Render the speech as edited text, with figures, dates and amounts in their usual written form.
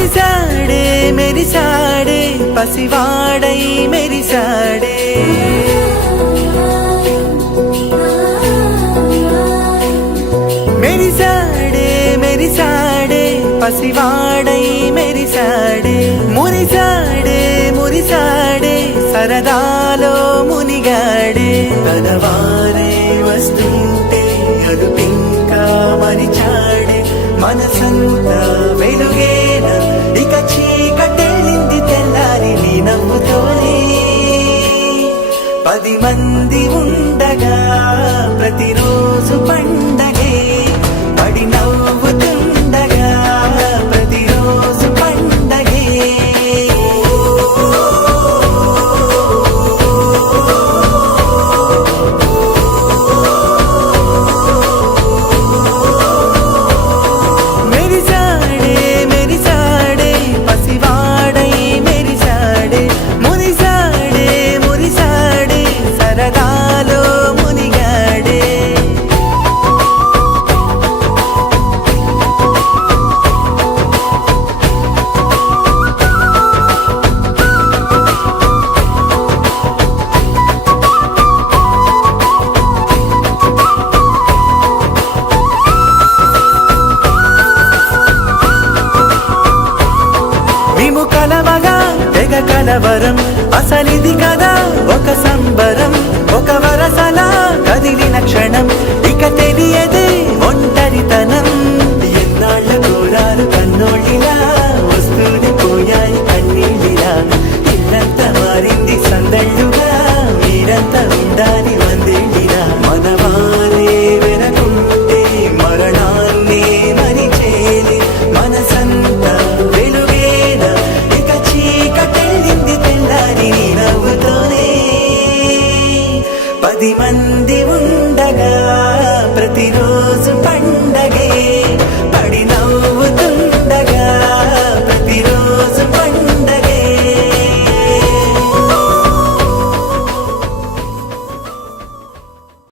మురిసాడే మెరిసాడే పసివాడై మెరిసాడే మెరిసాడే మెరిసాడే పసివాడై మెరిసాడే మురిసాడే మురిసాడే సరదాలో మునిగాడే తనవారే వస్తుంటే అడుపింకా మరిచాడే మనసంతా వెలుగేన ఇక చీకటెళ్ళింది తెల్లారి నీ నవ్వుతోనే 10 మంది ఉండగా ప్రతిరోజు పండగే పడి నవ్వుతుండగా ప్రతిరోజు పండగే మెరిసాడే మెరిసాడే పసివాడై మెరిసాడే మురిసాడే మురిసాడే సరదాలో మునిగాడే మేము కలవగా తెగ కలవరం అసలిది కదా ఒక సంబరం ఒక వరసలా కదిలిన క్షణం